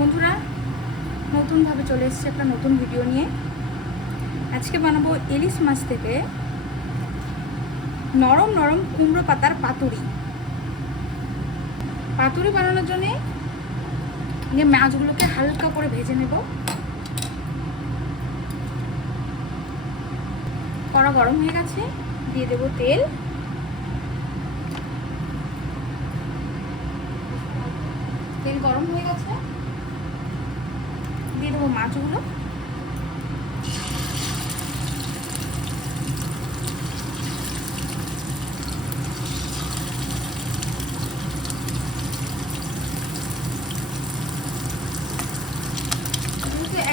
বন্ধুরা, নতুনভাবে চলে এসেছে একটা নতুন ভিডিও নিয়ে। আজকে বানাবো ইলিশ মাছ থেকে নরম নরম কুমড়ো পাতার পাতুরি। পাতুরি বানানোর জন্যে মাছগুলোকে হালকা করে ভেজে নেব। কড়া গরম হয়ে গেছে, দিয়ে দেবো তেল। তেল গরম হয়ে গেছে, দিয়ে দেবো মাছগুলো।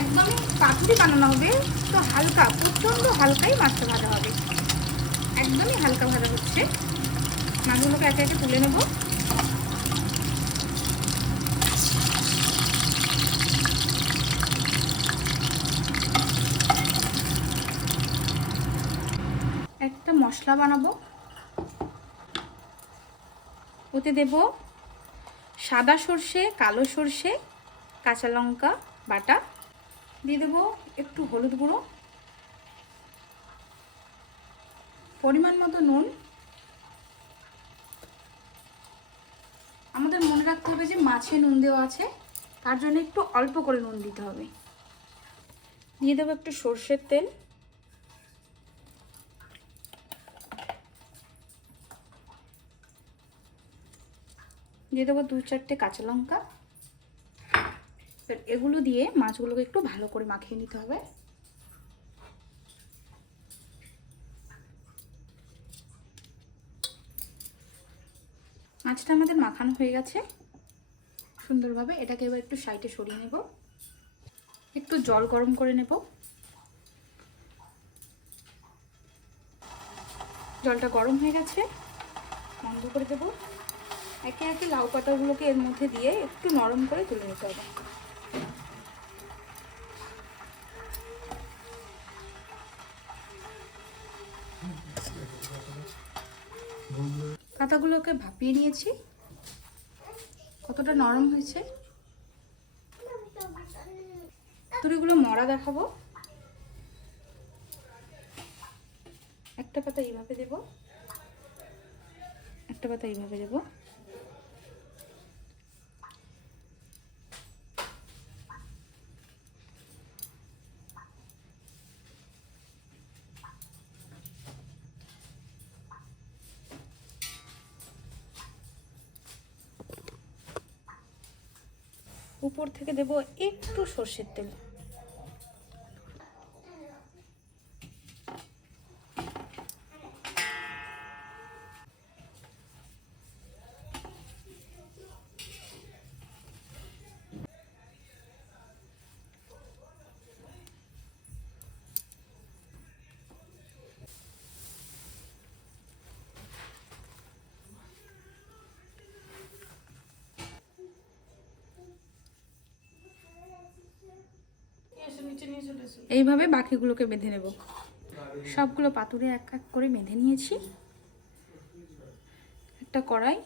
একদমই পাতুরি বানানো হবে, তো হালকা, প্রচণ্ড হালকাই মাছটা ভাজা হবে। একদমই হালকা ভাজা হচ্ছে। মাছগুলোকে একে একে তুলে নেব। একটা মশলা বানাবো, ওতে দেব সাদা সর্ষে, কালো সর্ষে, কাঁচা লঙ্কা বাটা, দিয়ে দেবো একটু হলুদ গুঁড়ো, পরিমাণ মতো নুন। আমাদের মনে রাখতে হবে যে মাছে নুন দেওয়া আছে, তার জন্য একটু অল্প করে নুন দিতে হবে। দিয়ে দেবো একটু সর্ষের তেল, দিয়ে দেবো 2-4টে কাঁচা লঙ্কা। এগুলো দিয়ে মাছগুলোকে একটু ভালো করে মাখিয়ে নিতে হবে। মাছটা আমাদের মাখানো হয়ে গেছে সুন্দরভাবে। এটাকে এবার একটু সাইডে সরিয়ে নেব। একটু জল গরম করে নেব। জলটা গরম হয়ে গেছে, বন্ধ করে দেব। একে একে লাউ পাতাগুলোকে এর মধ্যে দিয়ে একটু নরম করে তুলে নিতে হবে। পাতাগুলোকে ভাপিয়ে নিয়েছি, কতটা নরম হয়েছে। পাতুরিগুলো মরা দেখাবো। একটা পাতা এইভাবে দেব, একটা পাতা এইভাবে দেব। উপর থেকে দেব একটু সর্ষের তেল। এইভাবে বাকিগুলোকে বেঁধে নেব। সবগুলো পাতুরি এক এক করে বেঁধে নিয়েছি। একটা কড়াই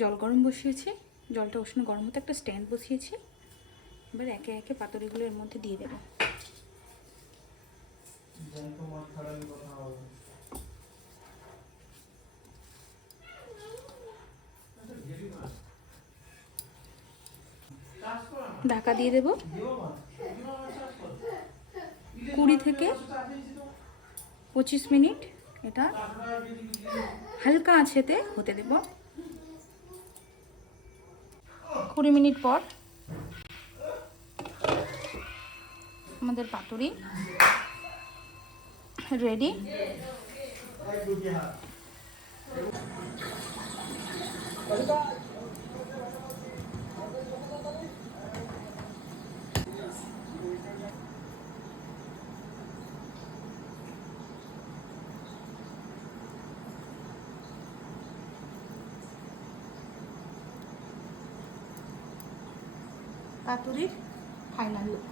জল গরম বসিয়েছি, জলটা উষ্ণ গরম হতে একটা স্ট্যান্ড বসিয়েছি। এবার একে একে পাতুরিগুলো এর মধ্যে দিয়ে দেব। ঢাকা দিয়ে দেব। 20 থেকে 25 মিনিট এটা হালকা আঁচেতে হতে দেব। 20 মিনিট পর আমাদের পাতুরি রেডি। পাতুরির ফাইনাল লুক।